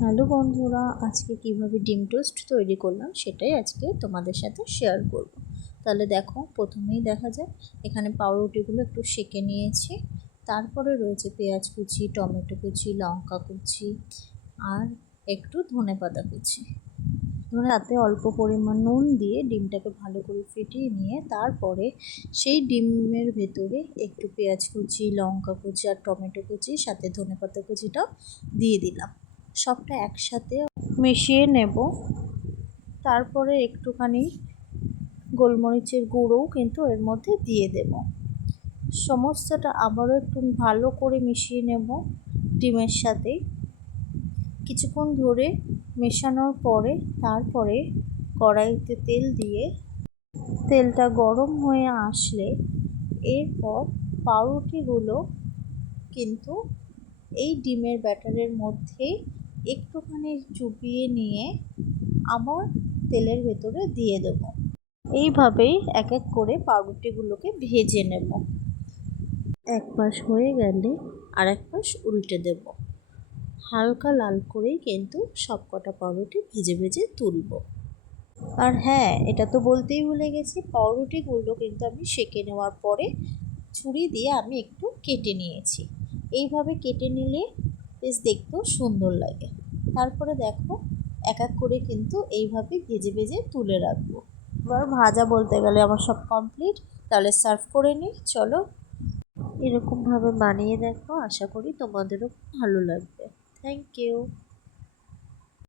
Hello বন্ধুরা, আজকে কিভাবে ডিম টোস্ট তৈরি করলাম সেটাই আজকে তোমাদের সাথে শেয়ার করব। তাহলে দেখো, প্রথমেই দেখা যায় এখানে পাউরুটিগুলো একটু সেঁকে নিয়েছি। তারপরে রয়েছে পেঁয়াজ কুচি, টমেটো কুচি, লঙ্কা কুচি আর একটু ধনেপাতা কুচি। তাতে অল্প পরিমাণ নুন দিয়ে ডিমটাকে ভালো করে ফেটিয়ে নিয়ে তারপরে সেই ডিমের ভেতরে একটু পেঁয়াজ কুচি, লঙ্কা কুচি আর টমেটো কুচি সাথে ধনেপাতা কুচিটাও দিয়ে দিলাম। সবটা একসাথে মিশিয়ে নেব। তারপরে একটুখানি গোলমরিচের গুঁড়োও কিন্তু এর মধ্যে দিয়ে দেব। সমস্তটা আবারও একটু ভালো করে মিশিয়ে নেব ডিমের সাথে। কিছুক্ষণ ধরে মেশানোর পরে তারপরে কড়াইতে তেল দিয়ে তেলটা গরম হয়ে আসলে এরপর পাউরুটিগুলো কিন্তু এই ডিমের ব্যাটারের মধ্যে একটুখানি চুবিয়ে নিয়ে আবার তেলের ভেতরে দিয়ে দেব। এইভাবেই এক এক করে পাউরুটিগুলোকে ভেজে নেব। এক পাশ হয়ে গেলে আর এক পাশ উল্টে দেব। হালকা লাল করেই কিন্তু সব কটা পাউরুটি ভেজে ভেজে তুলব। আর হ্যাঁ, এটা তো বলতেই ভুলে গেছি, পাউরুটিগুলো কিন্তু আমি সেঁকে নেওয়ার পরে ছুরি দিয়ে আমি একটু কেটে নিয়েছি। এইভাবে কেটে নিলে বেশ দেখতেও সুন্দর লাগে। তারপরে দেখো, এক এক করে কিন্তু এইভাবে ভেজে ভেজে তুলে রাখবো। এবার ভাজা বলতে গেলে আমার সব কমপ্লিট। তাহলে সার্ভ করে নিই, চলো। এরকমভাবে বানিয়ে দেখো, আশা করি তোমাদেরও ভালো লাগবে। Thank you.